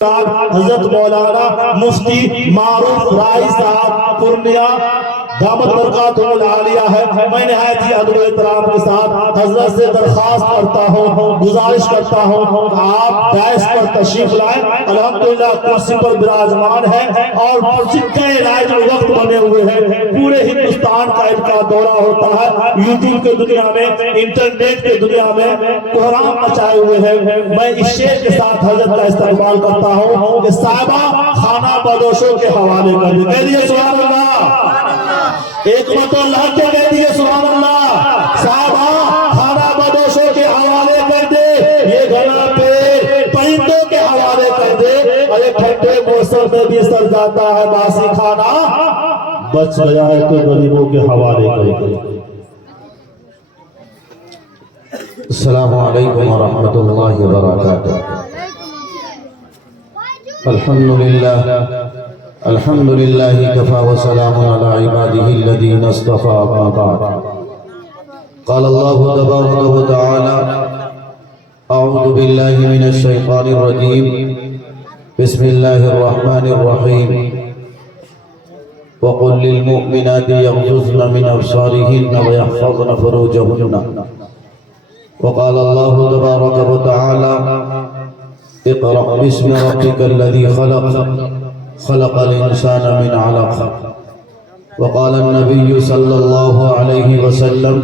حضرت مولانا مفتی معروف رائی صاحب پورنیہ دامت برکاتہ العالیہ ہے. میں نہایت ہی ادب و احترام کے ساتھ حضرت سے درخواست کرتا ہوں، گزارش کرتا ہوں آپ ڈائس پر تشریف لائیں. الحمدللہ کرسی پر براجمان ہے اور سکے علاج وقت بنے ہوئے ہیں. پورے ہندوستان کا ان کا دورہ ہوتا ہے. یوٹیوب کے دنیا میں، انٹرنیٹ کے دنیا میں کوہرام مچائے ہوئے ہیں. میں اس شعر کے ساتھ حضرت کا استقبال کرتا ہوں کہ صاحبہ خانہ بدوشوں کے حوالے کر دیں. کہہ دیئے سبحان اللہ. ایک مرتبہ اللہ کے کہہ دیئے سبحان اللہ. صاحبہ خانہ بدوشوں کے حوالے کر دے، یہ گھنا پہ پرندوں کے حوالے کر دے. ارے ٹھنڈے موسم میں بھی سر جاتا ہے باسی کھانا، بچ گیا ہے تو غریبوں کے حوالے کر دے. السلام علیکم ورحمۃ اللہ وبرکاتہ. الحمد للہ کفا وسلام علی عبادہ الذین اصطفى. اما بعد قال اللہ تبارک وتعالی اعوذ باللہ من الشیطان الرجیم بسم اللہ الرحمن الرحیم وقل للمؤمنات یغضضن من ابصارهن ويحفظن فروجهن. وقال الله تبارك وتعالى اقرأ باسم ربك الذي خلق الإنسان من علق. وقال النبي صلى الله عليه وسلم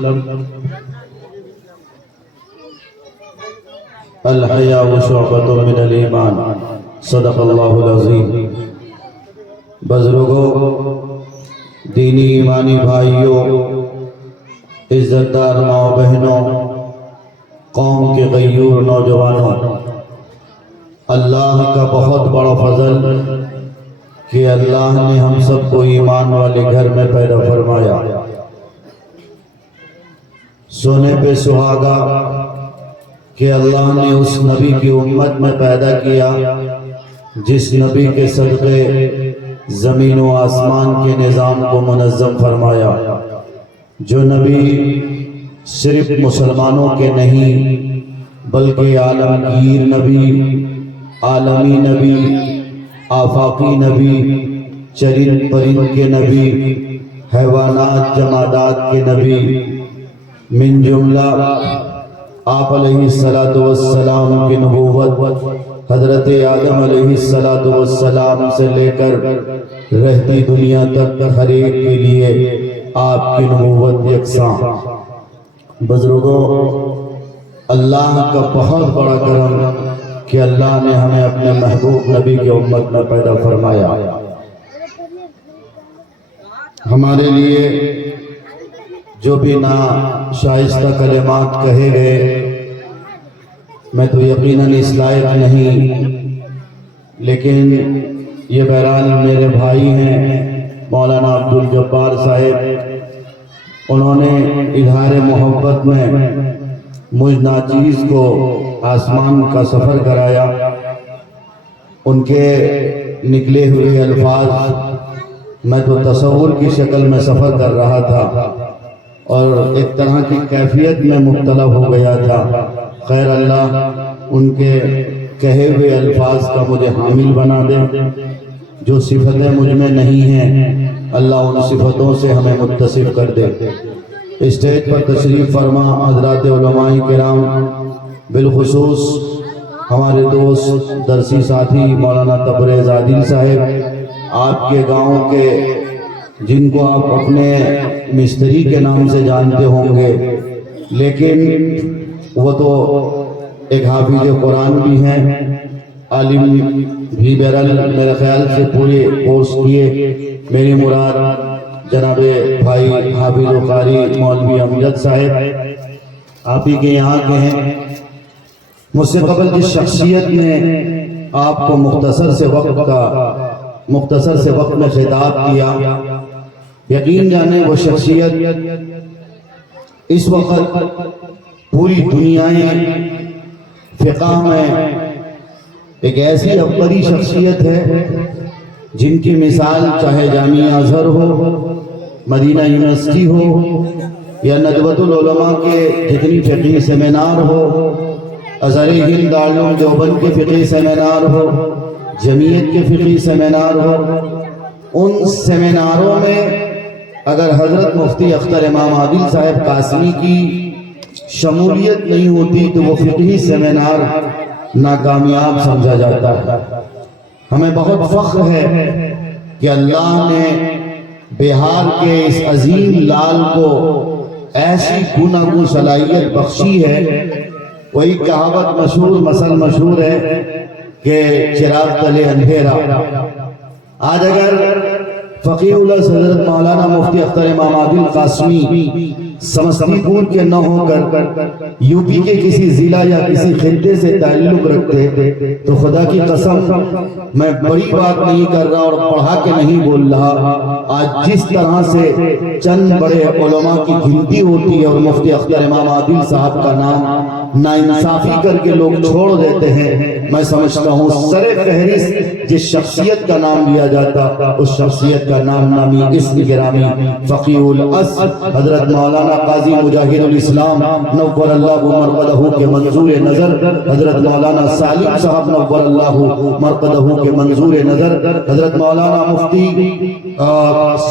الحياء شعبة من الإيمان. صدق الله العظيم. بزرگوں، دینی ایمانی بھائیوں، عزتدار ماں بہنوں، قوم کے غیور نوجوانوں، اللہ کا بہت بڑا فضل کہ اللہ نے ہم سب کو ایمان والے گھر میں پیدا فرمایا. سونے پہ سہاگا کہ اللہ نے اس نبی کی امت میں پیدا کیا جس نبی کے صدقے زمین و آسمان کے نظام کو منظم فرمایا. جو نبی صرف مسلمانوں کے نہیں بلکہ عالمگیر نبی، عالمی نبی، آفاقی نبی، چرند پرند کے نبی، حیوانات جمادات کے نبی، من جملہ آپ علیہ السلام کی نبوت حضرت آدم علیہ السلام سے لے کر رہتی دنیا تک ہر ایک کے لیے آپ کی نبوت یکساں. بزرگوں، اللہ کا بہت بڑا کرم کہ اللہ نے ہمیں اپنے محبوب نبی کی امت میں پیدا فرمایا. ہمارے لیے جو بھی نا شائستہ کلمات کہے گئے، میں تو یقیناً اس لائق نہیں، لیکن یہ بہرحال میرے بھائی ہیں مولانا عبدالجبار صاحب، انہوں نے اظہار محبت میں مجھ ناچیز کو آسمان کا سفر کرایا. ان کے نکلے ہوئے الفاظ میں تو تصور کی شکل میں سفر کر رہا تھا اور ایک طرح کی کیفیت میں مبتلا ہو گیا تھا. خیر اللہ ان کے کہے ہوئے الفاظ کا مجھے حامل بنا دے. جو صفتیں مجھ میں نہیں ہیں اللہ ان صفتوں سے ہمیں متصف کر دے. اسٹیج پر تشریف فرما حضرات علماء کرام، بالخصوص ہمارے دوست درسی ساتھی مولانا تبریز عادل صاحب، آپ کے گاؤں کے جن کو آپ اپنے مستری کے نام سے جانتے ہوں گے، لیکن وہ تو ایک حافظ قرآن بھی ہیں، عالم بھی بہرحال میرے خیال سے پورے کورس کیے. میری مراد جناب بھائی حافظ و قاری مولوی امجد صاحب آپ ہی کے یہاں کے ہیں. مجھ سے قبل جس شخصیت نے آپ کو مختصر سے وقت میں خطاب کیا، یقین جانے وہ شخصیت اس وقت پوری دنیا فقہ میں ایک ایسی عبقری شخصیت ہے جن کی مثال چاہے جامعہ ازہر ہو، مدینہ یونیورسٹی ہو، یا ندوۃ العلماء کے جتنی فقہی سیمینار ہو، ازہر ہند دارالعلوم دیوبند کے فقہی سیمینار ہو، جمعیت کے فقہی سیمینار ہو، ان سیمیناروں میں اگر حضرت مفتی اختر امام عادل صاحب قاسمی کی شمولیت نہیں ہوتی تو وہ فقہی سیمینار ناکامیاب سمجھا جاتا ہے۔ ہمیں بہت فخر ہے کہ اللہ نے بہار کے اس عظیم لال کو ایسی گوناگون صلاحیت بخشی ہے۔ وہی کہاوت مشہور، مثل مشہور ہے کہ چراغ تلے اندھیرا۔ آج اگر فقیہ اللہ حضرت مولانا مفتی اختر امام عادل قاسمی سمستی پور کے نہ ہو کر یو پی کے کسی ضلع یا کسی خطے سے تعلق رکھتے تو خدا کی قسم میں بڑی بات نہیں کر رہا اور پڑھا کے نہیں بول رہا، آج جس طرح سے چند بڑے علماء کی گنتی ہوتی ہے اور مفتی اختر امام عادل صاحب کا نام ناانصافی کر کے لوگ چھوڑ دیتے ہیں، میں سمجھتا ہوں سر فہرست جس شخصیت کا نام لیا جاتا اس شخصیت کا نام نامی اسم گرامی فقیہ الاصل حضرت مولانا قاضی مجاہد الاسلام نور اللہ مرقدہ کے منظور نظر، حضرت مولانا سالم صاحب نور اللہ مرقدہ کے منظور نظر، حضرت مولانا مفتی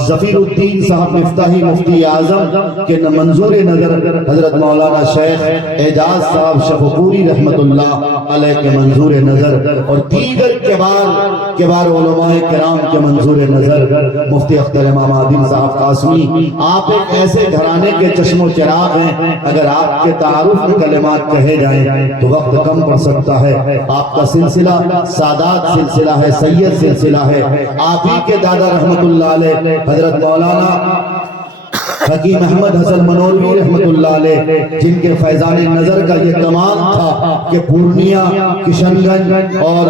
ظفیر الدین صاحب مفتاحی مفتی اعظم کے منظور نظر، حضرت مولانا شیخ اعجاز صاحب شفقوری رحمت اللہ علیہ کے منظور نظر، اور دیگر کبار علماء کرام کے منظور نظر، مفتی اختر امام عادل صاحب قاسمی آپ ایک ایسے گھرانے کے چشم و چراغ ہیں، اگر آپ کے تعارف میں کلمات کہے جائیں تو وقت کم پڑ سکتا ہے۔ آپ کا سلسلہ سادات سلسلہ ہے، سید سلسلہ ہے۔ آپ ہی کے دادا رحمت اللہ علیہ حضرت مولانا حکیم احمد حسن منولوی رحمت اللہ علیہ، جن کے فیضان نظر کا یہ کمال تھا کہ پورنیہ، کشن گنج اور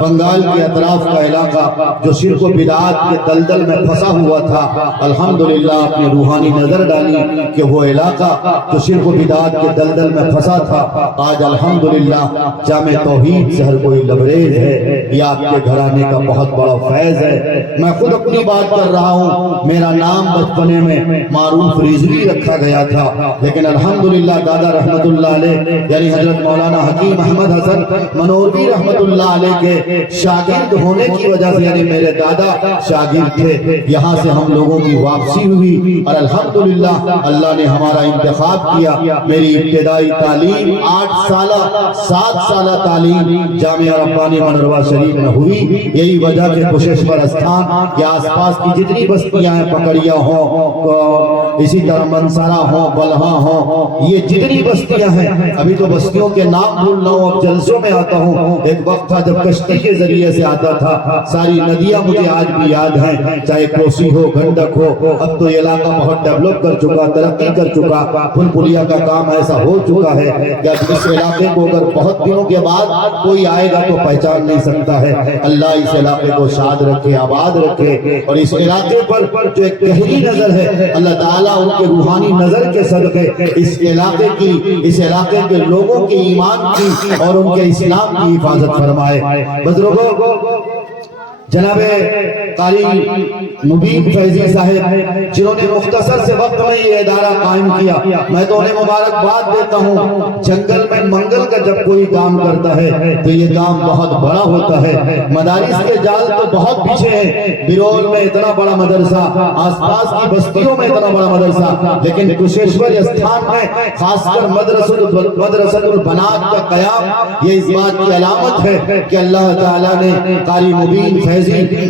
بنگال کے اطراف کا علاقہ جو شرک و بدعات کے دلدل میں پھنسا ہوا تھا، الحمدللہ اپنی روحانی نظر ڈالی کہ وہ علاقہ جو شرک و بدعات کے دلدل میں پھنسا تھا آج الحمدللہ جامع توحید سے ہر کوئی لبریز ہے۔ یہ آپ کے گھرانے کا بہت بڑا فیض ہے۔ میں خود اپنی بات کر رہا ہوں، میرا نام بچپنے میں معروف ریزوی رکھا گیا تھا، لیکن الحمدللہ دادا رحمت اللہ علیہ یعنی حضرت مولانا حکیم احمد حسن منولوی رحمت اللہ علیہ کے شاگرد ہونے کی وجہ سے، یعنی میرے دادا شاگرد تھے، یہاں سے ہم لوگوں کی واپسی ہوئی اور الحمدللہ اللہ نے ہمارا انتخاب کیا۔ میری ابتدائی تعلیم 7 سالہ تعلیم جامعہ ربانی منروا شریف میں ہوئی۔ یہی وجہ کہ کشیشور استھان کے آس پاس کی جتنی بستیاں ہیں، پکڑیا ہوں، اسی طرح منسارا ہوں، بلہا ہوں، یہ جتنی بستیاں ہیں، ابھی تو بستیوں کے نام بھول رہا ہوں، اب جلسوں میں آتا ہوں۔ ایک وقت تھا جب کشتی کے ذریعے سے آتا تھا، ساری ندیاں مجھے آج بھی یاد ہیں، چاہے کوسی ہو، گنڈک ہو۔ اب تو یہ علاقہ بہت ڈیولپ کر چکا، ترقی کر چکا، پل پلیا کا کام ایسا ہو چکا ہے کہ اب اس علاقے کو اگر بہت دنوں کے بعد کوئی آئے گا تو پہچان نہیں سکتا ہے۔ اللہ اس علاقے کو شاد رکھے، آباد رکھے، اور اس علاقے پر جو ایک گہری نظر ہے اللہ تعالیٰ ان کے روحانی نظر کے صدقے اس علاقے کے لوگوں کے ایمان کی اور ان کے اسلام کی حفاظت فرمائے۔ بزرگوں، جناب قاری مبین فیضی صاحب جنہوں نے مختصر سے وقت میں یہ ادارہ قائم کیا، میں تو انہیں مبارکباد دیتا ہوں۔ جنگل میں منگل کا جب کوئی کام کرتا ہے تو یہ کام بہت بڑا ہوتا ہے۔ مدارس کے جال تو بہت پیچھے ہیں، بیرول میں اتنا بڑا مدرسہ، آس پاس کی بستیوں میں اتنا بڑا مدرسہ، لیکن کشیشور استھان میں خاص کر مدرسۃ البنات کا قیام یہ اس بات کی علامت ہے کہ اللہ تعالیٰ نے قاری مبین فیضی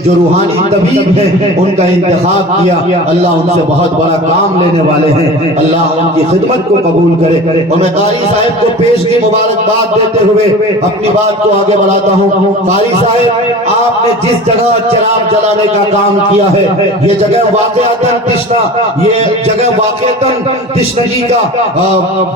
جو روحانی طبیب ہیں ان کا انتخاب کیا۔ اللہ ان سے بہت بڑا کام لینے والے ہیں، اللہ ان کی خدمت کو قبول کرے۔ اور میں قاری صاحب کو پیش کی مبارکباد دیتے ہوئے اپنی بات کو آگے بڑھاتا ہوں۔ قاری صاحب، آپ نے جس جگہ چراغ جلانے کا کام کیا ہے، یہ جگہ واقعتاً تشنگی کا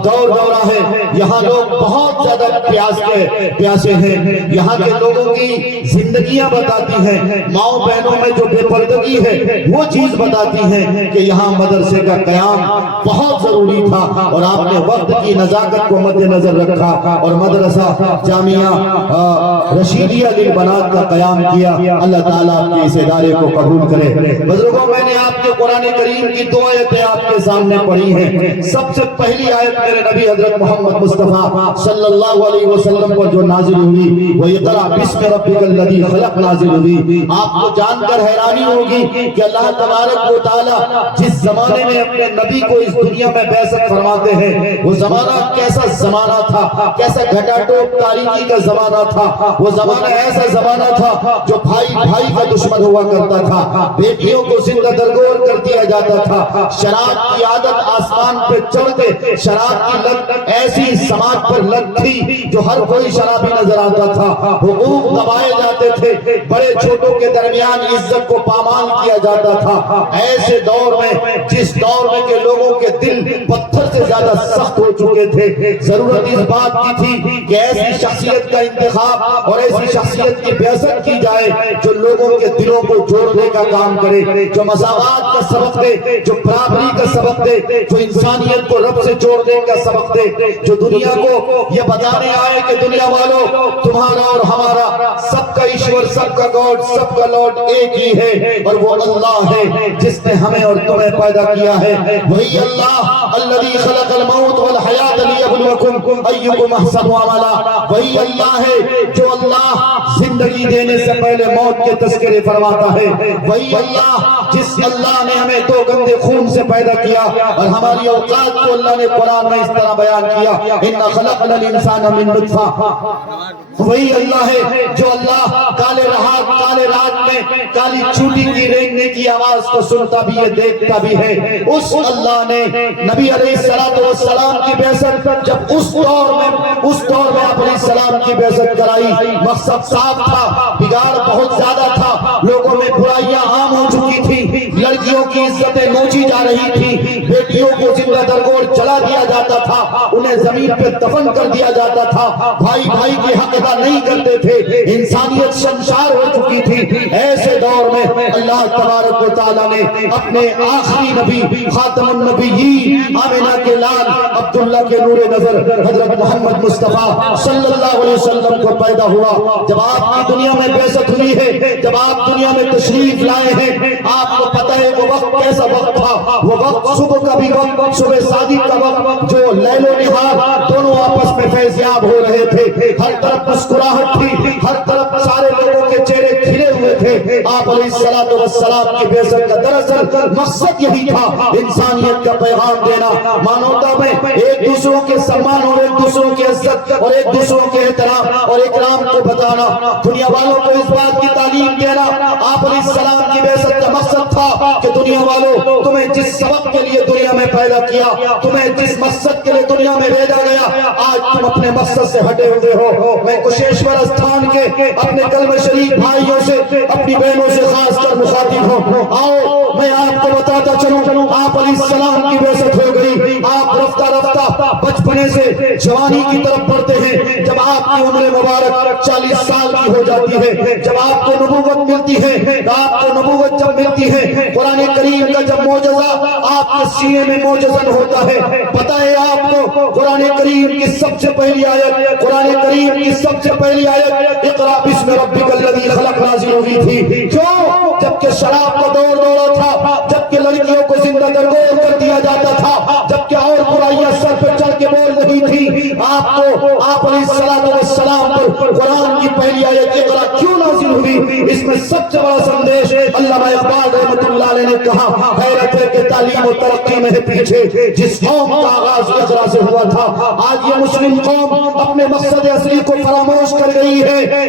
دورہ ہے۔ یہاں لوگ بہت زیادہ پیاسے ہیں، یہاں کے لوگوں کی زندگیاں بتاتی ہیں، ماؤں بہنوں میں جو بے پردگی زندگی ہے وہ چیز بتاتی ہیں کہ یہاں مدرسے کا قیام بہت ضروری تھا، اور آپ نے وقت کی نزاکت کو مد نظر رکھا اور مدرسہ جامعہ رشیدیہ للبنات کا قیام کیا۔ اللہ تعالیٰ آپ کے اس ادارے کو قبول کرے۔ بزرگوں، میں نے آپ کے قرآن کریم کی 2 آیتیں آپ کے سامنے پڑھی ہیں۔ سب سے پہلی آیت میرے نبی حضرت محمد مصطفیٰ صلی اللہ علیہ وسلم پر جو نازل ہوئی وہ اقرأ بسم ربک الذی خلق نازل ہوئی۔ آپ کو جان کر حیرانی ہوگی کہ اللہ تبارک و تعالیٰ جس زمانے میں اپنے نبی کو اس دنیا میں بعثت فرماتے ہیں وہ زمانہ کیسا زمانہ تھا، کیسا گھٹا ٹوپ تاریکی کا زمانہ تھا۔ وہ زمانہ ایسا زمانہ تھا جو بھائی بھائی کا دشمن ہوا کرتا تھا، بیٹیوں کو زندہ درگور کر دیا جاتا تھا، شراب کی عادت آسمان پہ چڑھ کے شراب کی لت ایسی سماج پر لت تھی جو ہر کوئی شرابی نظر آتا تھا، حقوق دبائے جاتے تھے، بڑے چھوٹوں کے درمیان عزت کو پامال کیا جاتا تھا۔ ایسے دور میں، جس دور میں کہ لوگوں کے دل پتھر سے زیادہ سخت ہو چکے تھے، ضرورت اس بات کی تھی کہ ایسی شخصیت کا انتخاب اور ایسی شخصیت کی بعثت کی جائے جو لوگوں کے دلوں کو جوڑنے کا کام کرے، جو مساوات کا سبق دے، جو برابری کا سبق دے، جو انسانیت کو رب سے جوڑنے کا سبق دے، جو دنیا کو یہ بتانے آئے کہ دنیا والوں تمہارا اور ہمارا سب کا ایشور، سب کا گاڈ، سب کا لارڈ ایک ہی ہے اور وہ اللہ ہے جس نے ہمیں اور تمہیں پیدا کیا ہے۔ وہی اللہ الذی خلق الموت والحیات لیبلوکم ایکم احسن عملا، وہی اللہ ہے جو اللہ زندگی دینے سے پہلے موت کے تذکرے فرماتا ہے، وہی اللہ جس اللہ نے ہمیں 2 گندے خون سے پیدا کیا اور ہماری اوقات کو اللہ نے قرآن میں اس طرح بیان کیا، اِنَّا خَلَقْنَا الْإِنسَانَ مِن نُطْفَةٍ۔ وہی اللہ ہے جو اللہ کالے رات میں کالی چوٹی کی رینگنے کی آواز کو سنتا بھی ہے، دیکھتا بھی ہے۔ اس اللہ نے نبی علیہ السلام کی بعثت جب اس دور میں آپ علیہ السلام کی بعثت کرائی، مقصد صاف تھا، بگاڑ بہت زیادہ تھا، لوگوں میں برائیاں عام ہو چکی تھی، لڑکیوں کی عزتیں نوچی جا رہی تھی، بیٹیوں کو زندہ درگور جلا دیا جاتا تھا، انہیں زمین پہ دفن کر دیا جاتا تھا، بھائی بھائی کے حق ادا نہیں کرتے تھے، انسانیت شمشار ہو چکی تھی۔ ایسے دور میں اللہ تبارک و تعالیٰ نے اپنے آخری نبی خاتم النبیین آمنہ کے لال عبداللہ کے نور نظر حضرت محمد مصطفیٰ صلی اللہ علیہ وسلم کو پیدا ہوا۔ جب آپ کی دنیا میں بعثت ہوئی ہے، جب آپ دنیا میں تشریف لائے ہیں، آپ کو پتہ ہے وہ وقت کیسا وقت تھا، وہ وقت صبح کا بھی وقت، صبح صادق کا وقت، جو لیل و نہار دونوں آپس میں فیضیاب ہو رہے تھے، ہر طرف مسکراہٹ تھی، ہر طرف سارے لوگوں کے چہرے کھلے ہوئے تھے۔ آپ علیہ السلام کی بعثت کا دراصل مقصد یہی تھا، انسانیت کا پیغام دینا، مانوتا میں ایک دوسروں کے سمان اور ایک دوسروں کی عزت اور ایک دوسروں کے احترام اور اکرام کو بتانا، دنیا والوں کو اس بات کی تعلیم دینا۔ آپ علیہ السلام کی بعثت کا مقصد تھا کہ دنیا والوں تمہیں جس سبق کے لیے دنیا میں پیدا کیا، تمہیں جس مقصد کے لیے دنیا میں بھیجا گیا، آج تم اپنے مقصد سے ہٹے ہوئے ہو۔ میں کشیشور استھان کے اپنے کلمہ شریف بھائیوں سے، اپنی بہنوں سے خاص کر مخاطب ہوں، آؤ میں آپ کو بتاتا چلوں، آپ علیہ السلام کی بعثت ہو گئی، آپ رفتہ رفتہ بچپنے سے جوانی کی طرف بڑھتے ہیں، جب آپ کی عمر مبارک 40 سال کی ہو جاتی ہے، جب آپ کو نبوت ملتی ہے، آپ کو نبوت جب ملتی ہے، قرآن کریم کا جب معجزہ آپ کے سینے میں معجزن ہوتا ہے، پتہ ہے آپ کو قرآن کریم کی سب سے پہلی آیت، قرآن کریم کی سب سے پہلی آیت اقرأ بسم ربک الذی خلق نازل ہوئی تھی۔ کیوں؟ جبکہ شراب کا دور دورہ تھا، جبکہ لڑکیوں کو زندہ درگور کر دیا جاتا تھا، جبکہ اور برائیاں سر پہ چڑھ کے بول رہی تھی، آپ علیہ السلام پر قرآن کی پہلی آیت اقرأ کیوں نازل ہوئی؟ اس میں سب سے بڑا سندیش علامہ اقبال رحمۃ اللہ علیہ نے کہا، حیرت ہے کہ تعلیم و ترقی میں ہے پیچھے، جس قوم کا آغاز اقرأ سے ہوا تھا، آج یہ مسلم قوم اپنے مقصد اصلی کو فراموش کر گئی ہے۔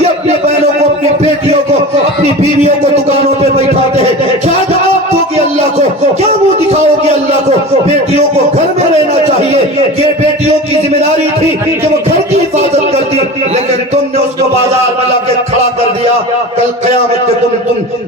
یہ اپنی بہنوں کو, اپنی بیٹیوں کو, اپنی بیویوں کو دکانوں پہ بیٹھاتے ہیں. کیا جواب دو گے اللہ کو؟ کیا منہ دکھاؤ گے اللہ کو؟ بیٹیوں کو گھر میں رہنا چاہیے. یہ بیٹیوں کی ذمہ داری تھی کہ وہ گھر کی حفاظت کرتی, لیکن تم نے اس کو بازار میں لا کے کھڑا کر دیا. کل قیامت کے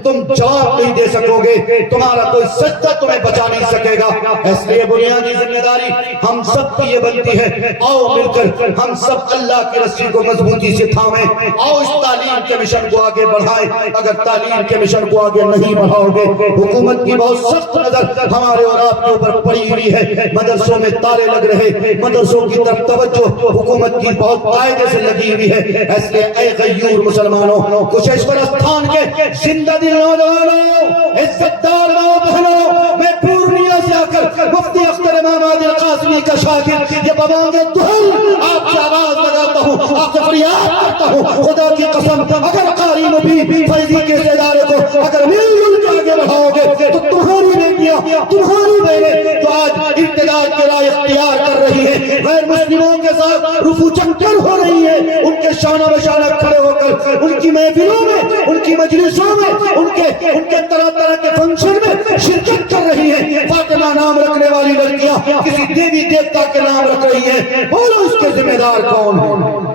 تم جواب نہیں دے سکو گے. تمہارا کوئی سجدہ تمہیں بچا نہیں سکے گا. اس لیے بنیادی ذمہ داری ہم سب کی یہ بنتی ہے, آؤ مل کر ہم سب اللہ کی رسی کو مضبوطی سے تھامیں. آؤ اس تعلیم کے مشن کو آگے بڑھائیں. اگر تعلیم کے مشن کو آگے نہیں بڑھاؤ گے, حکومت کی بہت سخت نظر ہمارے اور آپ کے اوپر پڑی ہوئی ہے. مدرسوں میں تالے لگ رہے, مدرسوں کی طرف توجہ حکومت کی بہت قاعدے سے لگی ہوئی ہے. اس لیے اے غیور مسلمانوں, کشیشور استھان کے زندہ دل نوجوانوں, عزت دار ماں بہنوں, میں پورنیا سے آ کر مفتی اختر امام عادل قاسمی کا شاگرد یہ بابانگ دہل آپ کی آواز لگاتا ہوں, آپ سے فریاد کرتا ہوں, خدا کی قسم اگر قاری مبین فیضی کے ادارے کو اگر مل جل کے آگے بڑھاؤ گے تو تمہاری بیٹیاں, تمہاری بہنیں جو آج ارتداد کے رائے اختیار کر رہی ہیں, غیر مسلموں کے ساتھ رفو چنکر ہو رہی ہیں, ان کے شانہ بشانہ کھڑے ہو کر ان کی محفلوں میں, ان کی مجلسوں میں, ان کے طرح طرح کے فنکشن میں شرکت کر رہی ہیں. فاطمہ نام رکھنے والی لڑکیاں کسی دیوی دیوتا کے نام رکھ رہی ہیں. بولو اس کے ذمہ دار کون ہیں؟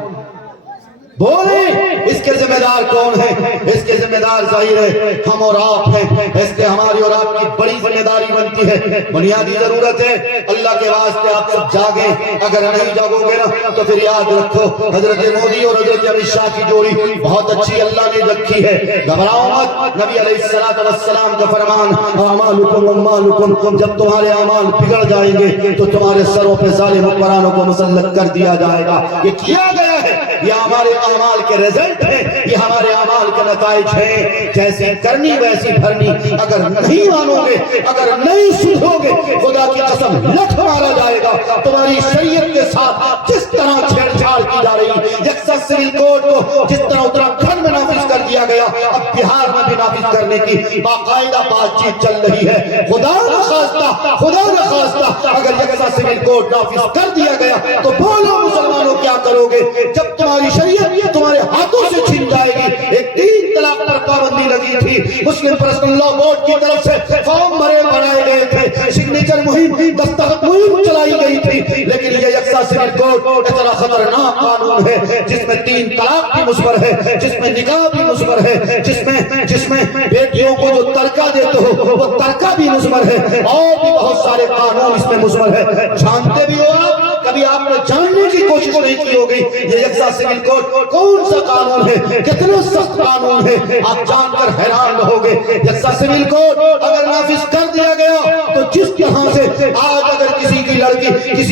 بولیں اس کے ذمہ دار کون ہے؟ اس کے ذمہ دار ظاہر ہے ہم اور آپ ہیں. اس کے ہماری اور آپ کی بڑی ذمہ داری بنتی ہے. بنیادی ضرورت ہے اللہ کے واسطے آپ سب جاگیں. اگر نہیں جاگو گے نا تو پھر یاد رکھو حضرت مودی اور حضرت امت شاہ کی جوڑی بہت اچھی اللہ نے رکھی ہے. گھبراؤ مت. نبی علیہ السلام کا فرمان اعمالکم اموالکم, جب تمہارے اعمال بگڑ جائیں گے تو تمہارے سروں پہ ظالم حکمرانوں کو مسلط کر دیا جائے گا. یہ کیا گیا ہے, یہ ہمارے اعمال کے رزلٹ ہیں, یہ ہمارے اعمال کے نتائج ہیں. جیسے کرنی ویسی بھرنی. اگر نہیں مانو گے, اگر نہیں سدھرو گے, خدا کی قسم لٹ مارا جائے گا. تمہاری شریعت کے ساتھ جس طرح چھیڑ چھاڑ کی جا رہی, یکساں سول کوڈ کو جس طرح اتراکھنڈ میں نافذ کر دیا گیا, اب بہار میں بھی نافذ کرنے کی باقاعدہ بات چیت چل رہی ہے. خدا نہ خواستہ اگر یکساں سول کوڈ نافذ کر دیا گیا تو بولو مسلمانوں کیا کرو گے جب تمہاری شریعت تمہارے ہاتھوں سے چھن جائے گی. ایک 3 طلاق پر پابندی لگی تھی, مسلم پرسنل لا بورڈ کی طرف سے فارم بنائے گئے تھے, سگنیچر مہم, دستخط مہم چلائی گئی تھی, لیکن یہ یکساں سول کوڈ اتنا خطرناک قانون ہے جس میں 3 طلاق بھی مثبت ہے, جس میں نکاح بھی مثبت ہے, جس میں بیٹیوں کو جو ترکہ دیتے ہو وہ ترکہ بھی مثبت ہے, اور بھی بہت سارے قانون اس میں مثبت ہے. جانتے بھی ہو آپ, کبھی آپ نے جاننے کی کوشش نہیں کی ہوگی یہ یکساں سول کوڈ کون سا قانون ہے, کتنا سخت قانون ہے. آپ جان کر حیران رہو گے. یکساں سول کوڈ اگر نافذ کر دیا گیا تو جس طرح سے آج اگر کسی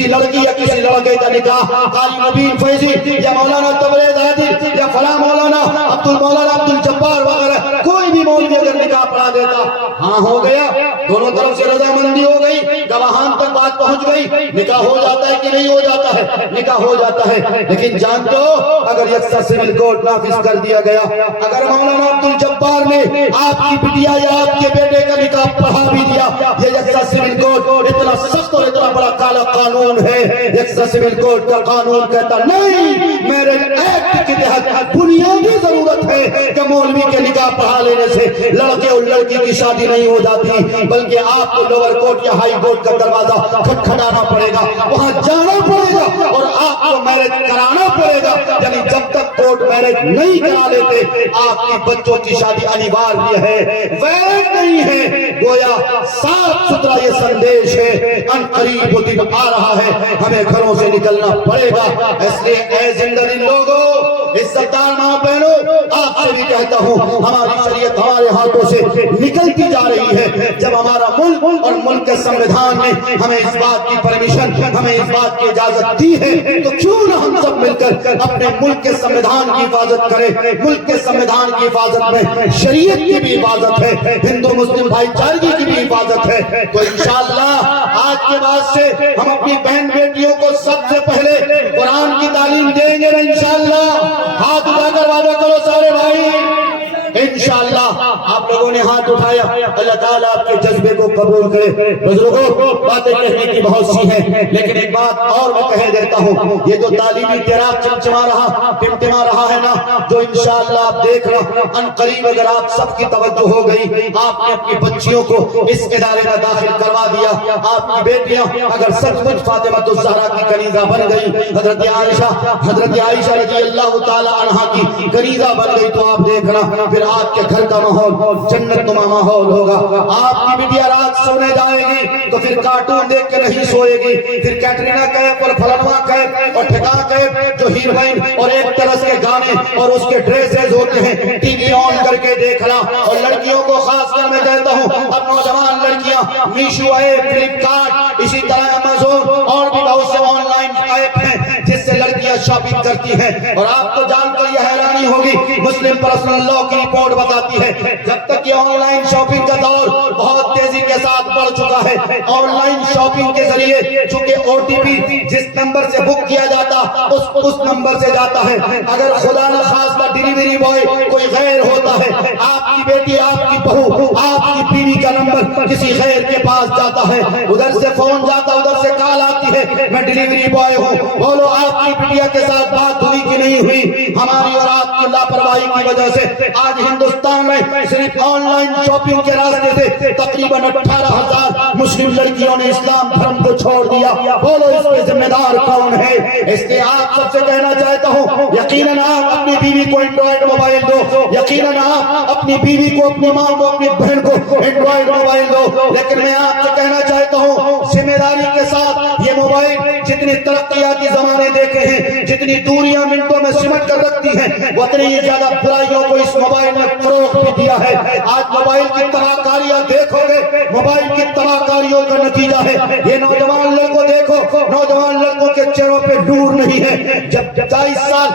لڑکی یا کسی لڑکے کا نکاح قاری مبین فیضی یا مولانا تبریز عادل یا فلاں مولانا عبد الجبار وغیرہ کوئی بھی مولوی اگر نکاح پڑھا دیتا, ہاں ہو گیا, دونوں طرف سے رضامندی ہو گئی, گواہان تک بات پہنچ گئی, نکاح ہو جاتا ہے کہ نہیں ہو جاتا ہے؟ نکاح ہو جاتا ہے. لیکن جانتے ہو اگر یکساں سول کوڈ نافذ کر دیا گیا, اگر مولانا عبد الجبار نے آپ کی بٹیا یا آپ کے بیٹے کا نکاح پڑھا بھی دیا, یہ یکساں سول کوڈ اتنا سخت اور اتنا بڑا کالا قانون ہے. یکساں سول کوڈ کا قانون کہتا نہیں, میرج ایکٹ کے تحت بنیادی ضرورت ہے کہ مولوی کے نکاح پڑھا لینے سے لڑکے اور لڑکی کی شادی نہیں ہو جاتی, بلکہ آپ کو لوور کورٹ یا ہائی کورٹ کا دروازہ کھٹکھٹانا پڑے گا, وہاں جانا پڑے گا اور آپ کو میرج کرانا پڑے گا. یعنی جب تک کورٹ میرج نہیں کرا لیتے آپ کی بچوں کی شادی انیواریہ ہے, ویلڈ نہیں ہے. گویا صاف ستھرا یہ سندیش ہے, ان قریب وہ دن آ رہا ہے, ہمیں گھروں سے نکلنا پڑے گا. اس لیے اے زندہ دل لوگوں, عزت دار ماں بہنوں, آپ سے بھی کہتا ہوں ہماری شریعت ہمارے ہاتھوں سے نکلتی جا رہی ہے. جب ہمارا ملک اور ملک کے سمویدھان نے ہمیں اس بات کی پرمیشن, ہمیں اس بات کی اجازت دی ہے, تو کیوں نہ ہم سب مل کر اپنے ملک کے سمویدھان کی حفاظت کریں. ملک کے سمویدھان کی حفاظت میں شریعت کی بھی حفاظت ہے, ہندو مسلم بھائی چارگی کی بھی حفاظت ہے. تو انشاءاللہ آج کے بعد سے ہم اپنی بہن بیٹیوں کو سب سے پہلے قرآن کی تعلیم دیں گے نا انشاءاللہ. ہاتھ اٹھا کر وعدہ کرو سارے بھائی, انشاءاللہ. آپ آپ لوگوں نے ہاتھ اٹھایا، اللہ تعالیٰ آپ کے جذبے کو قبول کرے۔ بزرگوں، باتیں کہنے کی بہت سی ہیں، لیکن ایک بات اور میں کہہ دیتا ہوں، یہ جو تعلیمی تیراک ٹمٹما رہا ہے نا، جو انشاءاللہ آپ دیکھ رہا ان قریب اگر آپ سب کی توجہ ہو گئی، آپ نے اپنی بچیوں کو اس ادارے میں داخل کروا دیا، آپ کی بیٹیاں اگر سچ مچ فاطمہ الزہرا کی کنیزہ بن گئی، حضرت عائشہ رضی اللہ تعالی عنہا کی کنیزہ بن گئی، تو آپ دیکھنا پھر آپ کے گھر کا ماحول جنت نما ماحول ہوگا۔ آپ کی بیٹیاں رات سونے جائے گی تو پھر کارٹون دیکھ کے نہیں سوئے گی، پھر کیٹرینا کیف اور فلانوا کیف اور ٹھکا کیف جو ہیروئن اور ایک طرح کے گانے اور اس کے ڈریسز ہوتے ہیں، ٹی وی آن کر کے دیکھنا۔ اور لڑکیوں کو خاص کر میں کہتا ہوں، اب نوجوان لڑکیاں میشو ہے، فلپ کارٹ، اسی طرح امیزون اور بھی بہت سے آن لائن ایپ ہیں جس سے لڑکیاں شاپنگ کرتی ہیں۔ اور آپ کو جان کر یہ حیرانی ہوگی، مسلم پرسنل لا کی رپورٹ بتاتی ہے جب تک یہ آن لائن شاپنگ کا دور بہت تیزی کے ساتھ بڑھ چکا ہے، آن لائن شاپنگ کے ذریعے چونکہ او ٹی پی جس نمبر سے بک کیا جاتا اس نمبر سے جاتا ہے، اگر خدا نخواستہ ڈیلیوری بوائے کوئی غیر ہوتا ہے، آپ کی بیٹی، آپ کی بہو، آپ کی بیوی کا نمبر کسی غیر کے پاس جاتا ہے، ادھر سے فون جاتا، ادھر سے کال آتی ہے، میں ڈیلیوری بوائے ہوں، بولو آپ کی بیٹیا کے ساتھ بات ہوئی کہ نہیں ہوئی؟ ہماری اور آپ کی لاپرواہی کی وجہ سے آج ہندوستان میں صرف آن لائن شاپنگ کے راستے سے تقریباً 18,000 مسلم لڑکیوں نے اسلام دھرم کو چھوڑ دیا۔ بولو اس کے ذمہ دار کون ہے؟ اس لیے آپ سب سے کہنا چاہتا ہوں، یقیناً آپ اپنی بیوی کو اینڈرائیڈ موبائل دو، یقیناً آپ اپنی بیوی کو، اپنی ماں کو، اپنی بہن کو اینڈرائیڈ موبائل دو، لیکن میں آپ سے کہنا چاہتا ہوں ذمہ داری کے ساتھ یہ موبائل جتنی ترقیاتی زمانے دیکھے ہیں، جتنی دوریاں منٹوں میں سمٹ کر رکھتی ہیں، اتنی ہی زیادہ برائیوں کو اس موبائل نے فروغ بھی دیا ہے۔ آج موبائل کی تباہ کاریاں دیکھو گے، موبائل کی تباہ کاریوں کا نتیجہ ہے یہ نوجوان لڑکوں دیکھو، نوجوان لڑکوں کے چہروں پہ نور نہیں ہے۔ جب 22 سال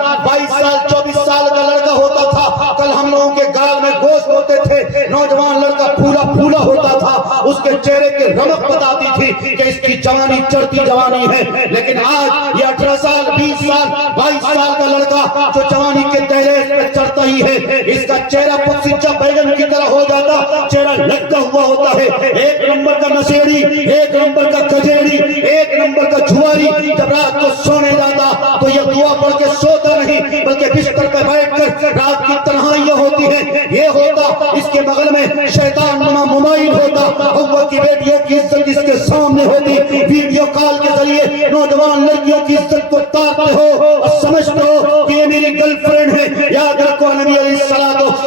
24 سال کا لڑکا ہوتا تھا، کل ہم لوگوں کے گال میں گوشت ہوتے تھے، نوجوان لڑکا پھولا پھولا ہوتا تھا، اس کے چہرے کی رمق بتاتی تھی کہ اس کی جوانی چڑھتی جوانی ہے، لیکن آج یہ 18 سال 20 سال 22 سال کا لڑکا جو جوانی کے دہلیز پہ چڑھتا ہی ہے، اس کا چہرہ پکسچا بیگن کی طرح ہو جاتا، چہرہ لٹکا ہوا ہوتا ہے، ایک نمبر کا نشیڑی، ایک نمبر کا کجیڑی، ایک نمبر کا جھواری، جب رات کو سونے جاتا تو یہ دعا پڑھ کے سوتا نہیں بلکہ بستر پہ بیٹھ کر رات کی تنہائیاں ہوتی ہیں، یہ ہوتا اس کے بغل میں شیطان نما موبائل ہوتا، حوا کی بیٹیوں کی عزت اس کے سامنے ہوتی، ویڈیو کال کے ذریعے نوجوان لڑکیوں کی عزت کو تارتے ہو اور سمجھتے ہو کہ یہ میری گرل فرینڈ ہے۔ یاد رکھو نبی علیہ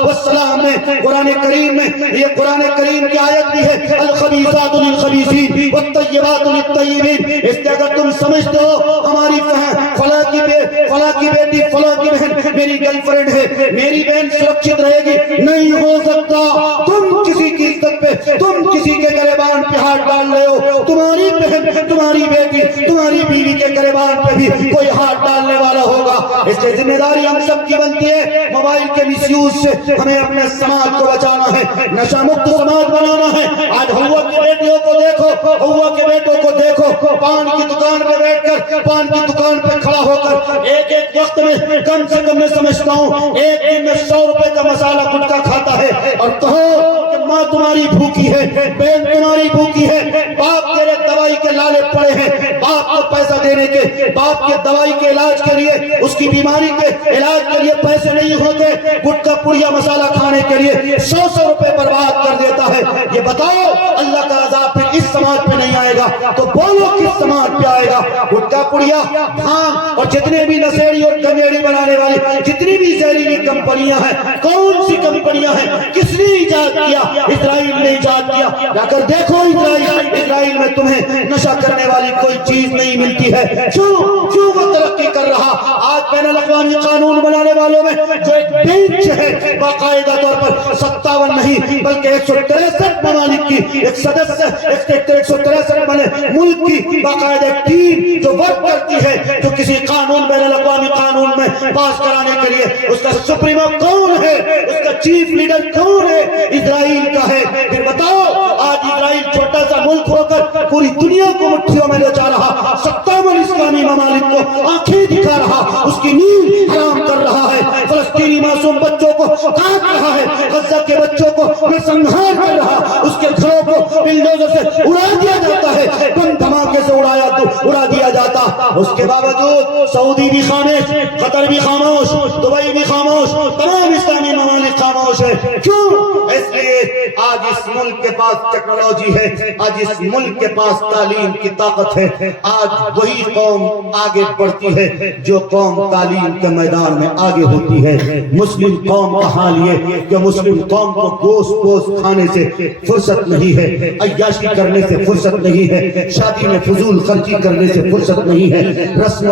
السلام نے قرآن کریم میں، یہ قرآن کریم کی آیت بھی ہے، الخبیثات للخبیثین والطیبات للطیبین، اس لیے اگر تم سمجھتے ہو ہماری فلاں کی بیٹی فلاں کی بہن میری گرل فرینڈ ہے، میری بہن سرکشت رہے گی، نہیں ہو سکتا۔ تم کسی کی عزت پہ، تم کسی کے گریبان پہ ہاتھ ڈال رہے ہو، تمہاری بہن، تمہاری بیٹی، تمہاری بیوی کے گریبان پہ بھی کوئی ہاتھ ڈالنے والا ہوگا۔ اس لیے ذمہ داری ہم سب کی بنتی ہے، موبائل کے مس یوز سے ہمیں اپنے سماج کو بچانا ہے، نشہ مکت سماج بنانا ہے۔ آج ہوا کی بیٹیوں کو دیکھو، ہوا کے بیٹوں کو دیکھو، پان کی دکان پہ بیٹھ کر، پان کی دکان پہ کھڑا ہو کر ایک ایک وقت میں کم سے کم میں سمجھتا ہوں ایک دن میں 100 روپے کا مسالہ گٹکا کھاتا ہے، اور کہو کہ ماں تمہاری بھوکی ہے، بہن تمہاری بھوکی ہے، باپ تیرے دوائی کے لالے پڑے ہیں، باپ کو پیسہ دینے کے، باپ کے دوائی کے علاج کے لیے، اس کی بیماری کے علاج کے لیے پیسے نہیں ہوتے، گٹکا پڑیا مسالہ کھانے کے لیے 100 روپے برباد کر دیتا ہے۔ یہ بتاؤ اللہ کا عذاب پھر اس سماج پہ نہیں آئے گا تو بولو کس سماج پہ آئے گا؟ گٹکا پڑیا ہاں، اور جتنے بھی نشیڑی اور گنجیڑی بنانے والی جتنی بھی زہریلی کمپنیاں ہیں، کون سی کمپنیاں ہیں، کس نے ایجاد کیا؟ اسرائیل نے ایجاد کیا۔ جا کر دیکھو اسرائیل میں تمہیں نشہ کرنے والی کوئی چیز نہیں ملتی ہے۔ کیوں وہ ترقی کر رہا؟ آج بین الاقوامی قانون بنانے والوں میں جو ایک بینچ ہے، باقاعدہ طور پر 57 نہیں بلکہ 163 ممالک کی ایک سدسیہ، 163 ملک کی باقاعدہ ٹیم جو ورک کرتی ہے، جو کسی قانون بین الاقوامی قانون میں پاس کرانے کے لیے، اس کا سپریمو کون ہے، اس کا چیف لیڈر کون ہے؟ اسرائیل کا ہے۔ پھر بتاؤ آج اسرائیل چھوٹا سا ملک ہو کر پوری دنیا کو مٹھیوں میں لے جا رہا، 57 اسلامی ممالک کو آنکھیں دکھا رہا، اس کی نیند حرام کر رہا ہے، فلسطینی معصوم بچوں کو کاٹ رہا ہے، غزہ کے بچوں کو نرسنہار کر رہا، اس کے گھروں کو بلڈوزر سے اڑا دیا جاتا ہے، بم دھماکے سے اڑا دیا جاتا. اس کے باوجود سعودی بھی خاموش، قطر بھی خاموش، دبئی بھی خاموش، تمام اسلامی ممالک خاموش ہے. کیوں؟ اس لیے آج اس ملک کے پاس ٹیکنالوجی ہے، آج اس ملک کے پاس تعلیم کی طاقت ہے. آج وہی قوم آگے بڑھتی ہے جو قوم تعلیم کے میدان میں آگے ہوتی ہے. مسلم قوم کا حال یہ کہ مسلم قوم کو گوشت پوست کھانے سے فرصت نہیں ہے، عیاشی کرنے سے فرصت نہیں ہے، شادی میں فضول خرچی کرنے سے فرصت نہیں ہے، رسم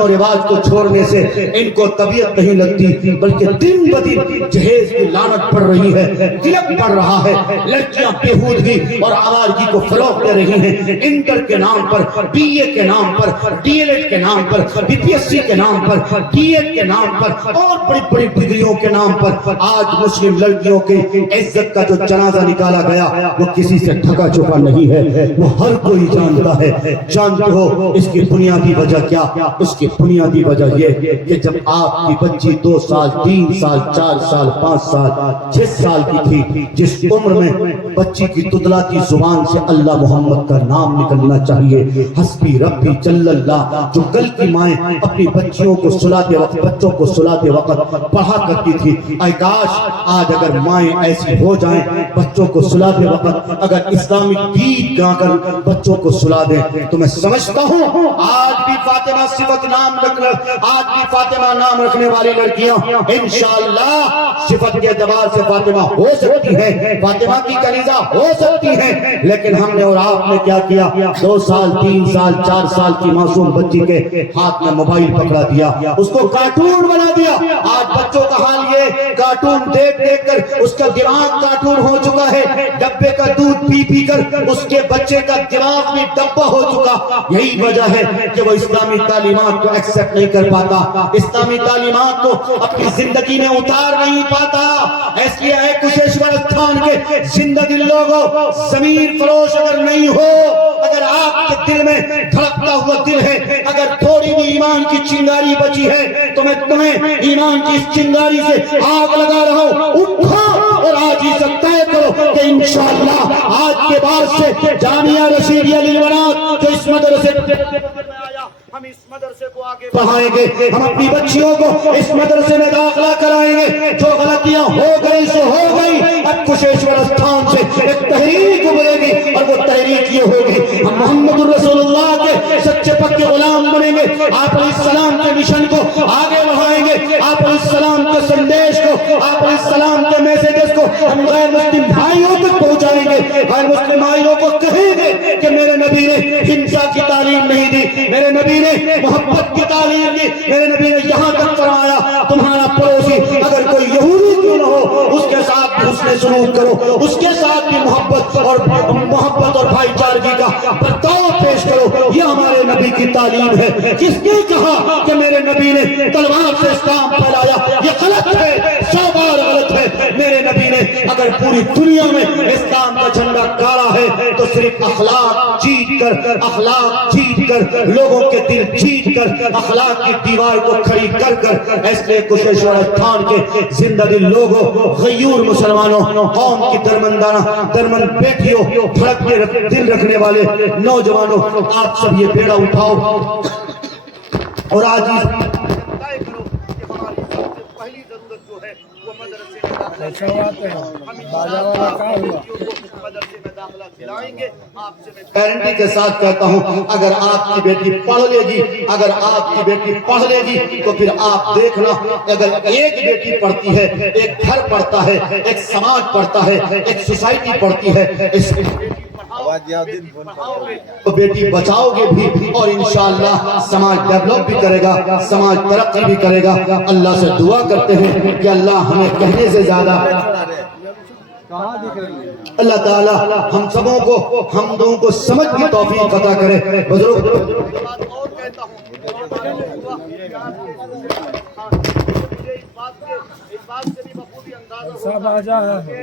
و رواج کو چھوڑنے سے ان کو طبیعت نہیں لگتی، بلکہ دن بدن جہیز کی لعنت پڑ رہی ہے، تلک پڑ رہا ہے. لڑکیاں بےہودگی اور آوارگی کو فروغ دے رہی ہیں. انٹر کے نام پر، بی اے کے نام پر، ڈی ایل ایڈ کے نام پر، بی پی ایس سی کے نام پر، ڈی ایڈ کے نام پر اور بڑی بڑی ڈگریوں کے نام پر آج مسلم لڑکیوں کی عزت کا جو جنازہ نکالا گیا وہ کسی سے ڈھکا چھپا نہیں ہے، وہ ہر کوئی جانتا ہے. جانتے ہو اس کی بنیادی وجہ کیا؟ اس کی بنیادی وجہ یہ کہ جب آپ کی بچی 2 سال 3 سال 4 سال 5 سال 6 سال کی تھی، جس عمر میں بچی کی تتلاتی زبان سے اللہ محمد کا نام نکلنا چاہیے، حسبی ربی جل اللہ، جو کل کی مائیں اپنی بچوں کو سلاتے وقت پڑھا کرتی تھی، اے کاش آج اگر مائیں ایسی ہو جائیں بچوں کو سلاتے وقت اگر اسلامک گیت گا کر بچوں کو سلا دیں تو میں سمجھتا ہوں آج بھی فاطمہ نام رکھنے والی لڑکیاں انشاءاللہ صفت کے اعتبار سے فاطمہ ہو سکتی ہیں، فاطمہ کی کنیزہ ہو سکتی ہیں. لیکن ہم نے اور آپ نے کیا کیا؟ 2 سال 3 سال 4 سال کی معصوم بچی کے ہاتھ میں موبائل پکڑا دیا، اس کو کارٹون بنا دیا. آج بچوں کا حال یہ، کارٹون دیکھ کر اس کا دماغ کارٹون ہو چکا ہے، ڈبے کا دودھ پی کر اس کے بچے کا دماغ بھی ڈبہ ہو چکا. یہی وجہ ہے کہ وہ اسلامی تعلیمات کو ایکسپٹ نہیں کر پاتا، اسلامی تعلیمات کو اپنی زندگی میں اتار نہیں پاتا. اس لیے اے کشیشور استھان کے زندہ دل لوگوں، ضمیر فروش اگر نہیں ہو، اگر آپ کے دل میں دھڑکتا ہوا دل ہے، اگر تھوڑی بھی ایمان کی چنگاری بچی ہے تو میں تمہیں ایمان کی اس چنگاری سے آگ لگا رہا ہوں. اٹھو اور آج ہی سے طے کرو کہ انشاءاللہ آج کے بعد سے جامعہ رشیدیہ للبنات جو اس مدرسے ہم اس مدرسے کو آگے بڑھائیں گے، ہم اپنی بچیوں کو اس مدرسے میں داخلہ کرائیں گے. جو غلطیاں ہو گئی سو ہو گئی، اب کشیشور استھان سے ایک تحریک ابھرے گی اور وہ تحریک یہ ہوگی ہم محمد الرسول اللہ کے سچے پکے غلام بنیں گے. آپ علیہ السلام کے مشن کو آگے بڑھائیں گے، آپ علیہ السلام کے سندیش کو، آپ علیہ السلام کے میسیجز کو ہم غیر مسلم بھائیوں تک پہنچائیں گے. غیر مسلم بھائیوں کو کہیں گے کہ میرے نبی نے ہنسا کی تعلیم نہیں دی، میرے نبی نے محبت کی تعلیم دی، میرے نبی نے یہاں تک فرمایا تمہارا پڑوسی اگر کوئی یہودی کیوں نہ ہو اس کے ساتھ حسن سلوک کرو، اس کے ساتھ بھی محبت اور بھائی چارگی کا برتاؤ پیش کرو. یہ ہمارے نبی کی تعلیم ہے. کس نے کہا کہ میرے نبی نے تلوار سے اسلام پھیلایا؟ یہ غلط ہے، 100 بار غلط ہے. میرے نبی نے اگر پوری دنیا میں اسلام کا جھنڈا گاڑا ہے تو صرف اخلاق جیت کر لوگوں کے دل جیت کر اخلاق کی دیوار کو کھڑی کر اس لیے کشیشور استھان کے زندہ دل لوگوں، غیور مسلمانوں، قوم کی درمند بیٹیوں، دھڑکتے دل رکھنے والے نوجوانوں، آپ سب یہ بیڑا اٹھاؤ اور آج طے کرو کہ ہماری سب سے پہلی ضرورت جو ہے وہ مدرسے میں داخلہ دلائیں گے. آپ سے میں گارنٹی کے ساتھ کہتا ہوں اگر آپ کی بیٹی پڑھ لے گی تو پھر آپ دیکھنا، اگر ایک بیٹی پڑھتی ہے، ایک گھر پڑھتا ہے، ایک سماج پڑھتا ہے، ایک سوسائٹی پڑھتی ہے. اس تو بیٹی بچاؤ گے بھی اور انشاءاللہ سماج ڈیولپ بھی کرے گا، سماج ترقی بھی کرے گا. اللہ سے دعا کرتے ہیں کہ اللہ ہمیں کہنے سے زیادہ اللہ تعالی ہم سبوں کو، ہم دونوں کو سمجھ کی توفیق عطا کرے. بزرگ اور کہتا ہوں اس بات سے بھی بخوبی اندازہ ہوتا ہے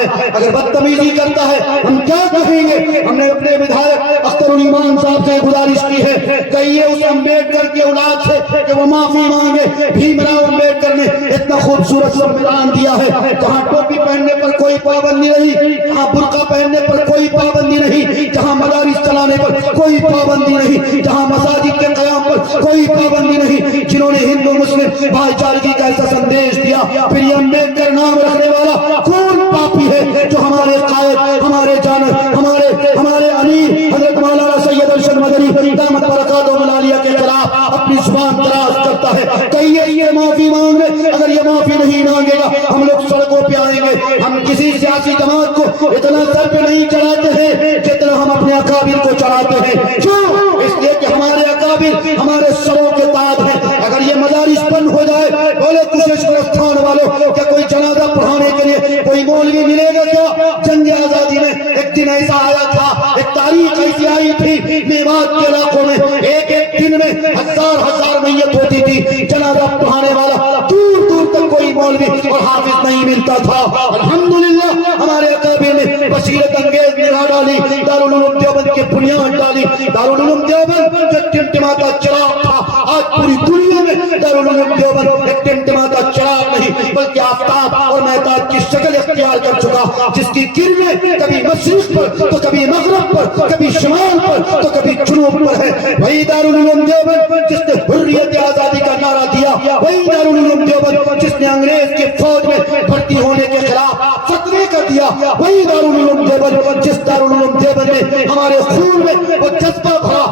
ہے, اگر بدتمیزی کرتا ہے ہم کیا کہیں گے؟ ہم نے اپنے ودھائک اختر الایمان صاحب سے گزارش کی ہے, کہیے اس امبیڈکر کی اولاد سے کہ وہ معافی مانگے. بھیم راؤ امبیڈکر نے اتنا خوبصورت سنویدھان دیا ہے جہاں ٹوپی پہننے پر کوئی پابندی نہیں, جہاں برقع پہننے پر کوئی پابندی نہیں, جہاں مدارس چلانے پر کوئی پابندی نہیں, جہاں مساجد کے قیام پر کوئی پابندی نہیں. جنہوں نے ہندو مسلم بھائی چارگی کا ایسا سندیش دیا, پھر یہ امبیڈکر نام رکھنے والا کون پاپی ہے جو ہمارے قائد, ہمارے جانب, ہمارے امیر حضرت مولانا سید ارشد مدنی دامت برکاتہم العالیہ کے خلاف اپنی زبان دراز کرتا ہے؟ کہیے یہ معافی مانگے. اگر یہ معافی نہیں مانگے گا ہم لوگ سڑکوں پہ آئیں گے. ہم کسی سیاسی جماعت کو اتنا سر پہ نہیں چڑھاتے ہیں جتنا ہم اپنے اکابر کو چڑھاتے ہیں. کیوں؟ اس لیے کہ ہمارے اکابر ہمارے سروں کے تاج ہیں. اگر یہ مدارس بند ہو جائے, بولے کوشش گرستان والوں, کیا کوئی جنازہ پڑھانے کے لیے کوئی مولوی ملے گا کیا؟ جنگ آزادی میں ایک دن ایسا آیا تھا, ایک تاریخ ایسی آئی تھی میوات کے علاقوں میں ایک دن میں ہزار میت ہوتی تھی. جنازہ پڑھانے والا دور دور تک کوئی مولوی اور حافظ نہیں ملتا تھا. الحمدللہ ہمارے اکابر نے بصیرت انگیز نگاہ ڈالی, دارالعلوم دیوبند کی بنیاد ڈالی. دارالعلوم دیوبند جو ٹمٹماتا چراغ تھا, آج پوری دنیا میں دارالعلوم دیوبند ایک ٹمٹماتا چراغ نہیں بلکہ آفتاب اور مہتاب کی شکل اختیار کر چکا, جس کی کرنیں کبھی مشرق پر تو کبھی مغرب پر, کبھی شمال پر تو کبھی جنوب پر ہے. وہی دارالعلوم دیوبند جس نے حریت آزادی کا نعرہ دیا, وہی دارالعلوم دیوبند جس نے انگریز کی فوج میں بھرتی ہونے کے خلاف فتوی کر دیا, وہی دارالعلوم دیوبند جس دارالعلوم دیوبند نے ہمارے خون میں وہ جذبہ بھرا,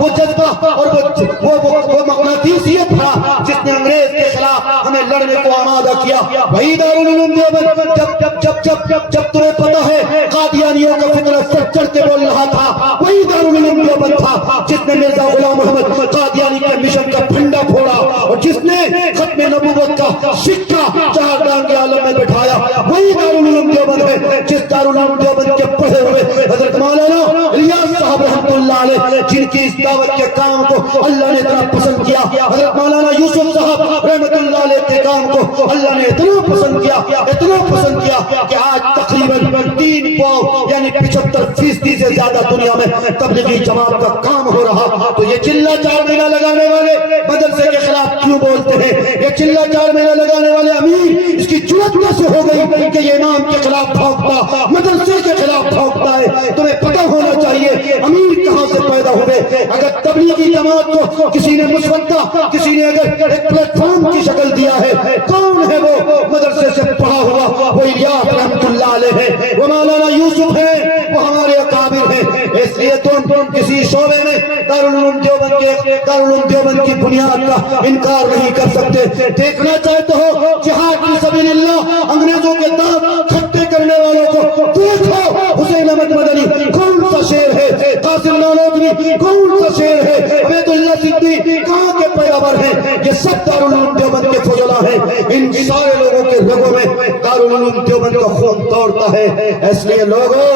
وہ جذبہ اور وہ مقناطیسیت بھرا جس نے انگریز کے خلاف ہمیں لڑنے کو آمادہ کیا. وہی دارالعلوم دیوبند جب تمہیں پتہ ہے قادیانیوں کا فتنہ سر چڑھ کے بول رہا تھا, وہی دارالعلوم دیوبند تھا جس نے مرزا غلام محمد قادیانی کے مشن کا پھنڈا پھوڑا اور جس نے ختم نبوت کا سکہ چار ڈانگ عالم میں بٹھایا. وہی دارالعلوم دیوبند ہے جس دارالعلوم دیوبند کے پڑھے ہوئے حضرت مولانا الیاس صاحب رحمۃ اللہ علیہ, جن کی اس دعوت کے کام کو اللہ نے اتنا پسند کیا, حضرت مولانا یوسف صاحب رحمۃ اللہ علیہ کے کام کو اللہ نے اتنا پسند کیا کہ آج تقریباً 3 پاؤ یعنی 75% سے زیادہ دنیا میں تبلیغی جماعت کا کام ہو رہا. تو یہ چلہ چار مہینہ لگانے والے مدرسے کے خلاف کیوں بولتے ہیں؟ یہ چلہ چار مہینہ لگانے والے امیر اس کی جرأت کیسے ہو گئی کہ یہ امام کے خلاف بھونکتا, مدرسے کے خلاف بھونکتا ہے؟ تمہیں پتہ ہونا چاہیے امیر کہاں سے پیدا ہوئے. اگر تبلیغی جماعت کو کسی نے مسودہ, کسی نے اگر ایک پلیٹ فارم کی شکل دیا ہے, کون ہے وہ؟ مدرسے سے پڑھا ہوا وہ الیاس رحمۃ اللہ علیہ ہے, وہ مولانا یوسف ہے, وہ ہمارے اکابر ہیں. اس لیے تم کسی شعبے میں دارالعلوم دیوبند کی بنیاد کا انکار نہیں کر سکتے. دیکھنا چاہتے ہو جہاد فی سبیل اللہ انگریزوں کے دانت کھٹے کرنے والوں کو دیکھو. حسین احمد مدنی کون سا شیر ہے, قاسم نانوتوی کون سا شیر ہے, عبید اللہ صدیقی کہاں کے پیداوار ہیں؟ یہ سب دارالعلوم دیوبند کے فضلاء ہیں. ان سارے لوگوں کے رگوں میں دارالعلوم دیوبند کا خون دوڑتا ہے. اس لیے لوگوں,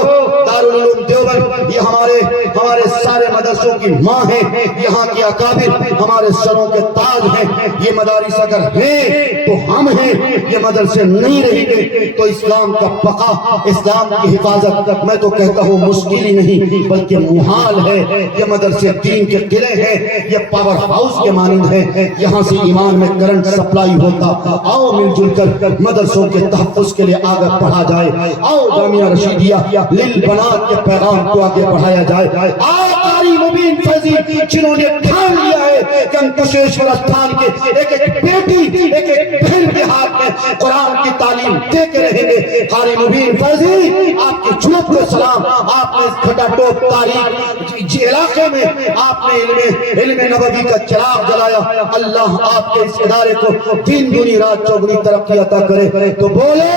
دارالعلوم دیوبند یہ ہمارے سارے مدرسوں کی ماں ہے, یہاں کے اکابر ہمارے سروں کے تاج ہیں. یہ مدارس اگر ہیں تو ہم ہیں, یہ مدرسے نہیں رہیں گے تو اسلام کا بقا, اسلام کی حفاظت میں تو کہتا ہوں مشکل ہی نہیں بلکہ محال ہے. یہ مدرسے دین کے قلعے ہیں, یہ پاور ہاؤس کے مانند ہیں, یہاں سے ایمان میں کرنٹ سپلائی ہوتا. آؤ مل جل کر مدرسوں کے تحفظ کے لیے آگے بڑھا جائے. آؤ جامعہ رشیدیہ للبنات کے پیغام کو آگے بڑھایا جائے. آؤ قاری مبین فیضی جنہوں نے ٹھان لیا ہے کہ ہم کشیشور استھان کے ایک ایک بیٹی, ایک ایک بہن کے ہاتھ میں قرآن کی تعلیم دے کے رہیں گے. قاری مبین فیضی آپ کی جنوب کو سلام. آپ نے اس کھٹا ٹوپ تاریخ علاقے میں آپ نے علم نبوی کا چراغ جلایا. اللہ آپ کے اس ادارے کو دن دنی رات چوگنی ترقی عطا کرے. تو بولو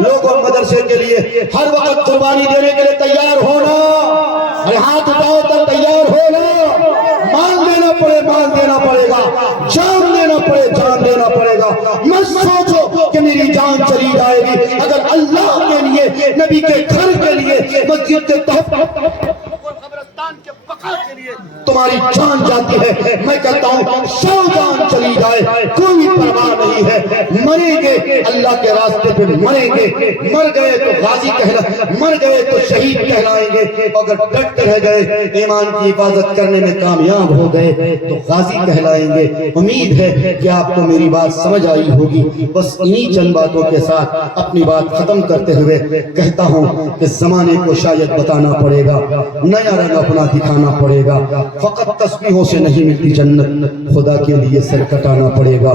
لوگوں مدرسے کے لیے ہر وقت قربانی دینے کے لیے تیار ہونا, ارے ہاتھ اٹھاؤ تو تیار ہونا. مان دینا پڑے مان دینا پڑے گا, جان دینا پڑے جان دینا پڑے گا. مت سوچو کہ میری جان چلی جائے گی. اگر اللہ کے لیے, نبی کے گھر کے لیے, مسجد کے تحت کے بقا کے لیے تمہاری جان جاتی ہے، میں کہتا ہوں 100 جان چلی جائے کوئی پرواہ نہیں ہے، مریں گے اللہ کے راستے پہ مریں گے، مر گئے تو غازی مر گئے تو شہید کہلائیں گے، اگر ڈٹ رہ گئے ایمان کی حفاظت کرنے میں کامیاب ہو گئے تو غازی کہلائیں گے۔ امید ہے کہ آپ کو میری بات سمجھ آئی ہوگی۔ بس انہی چند باتوں کے ساتھ اپنی بات ختم کرتے ہوئے کہتا ہوں کہ زمانے کو شاید بتانا پڑے گا، نیا رنگ اپنا دکھانا پڑے گا، فقط تسبیحوں سے نہیں ملتی جنت، خدا کے لیے سر کٹانا پڑے گا۔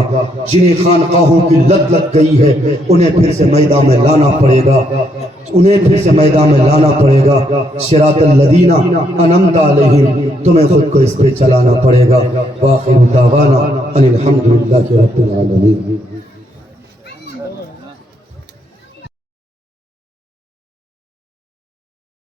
جنہیں خانقاہوں کی لت لگ گئی ہے انہیں پھر سے میدان میں لانا پڑے گا، انہیں پھر سے میدان میں لانا پڑے گا۔ صراط الذین انعمت علیہم، تمہیں خود کو اس پہ چلانا پڑے گا۔ وآخر دعوانا ان الحمدللہ رب العالمین۔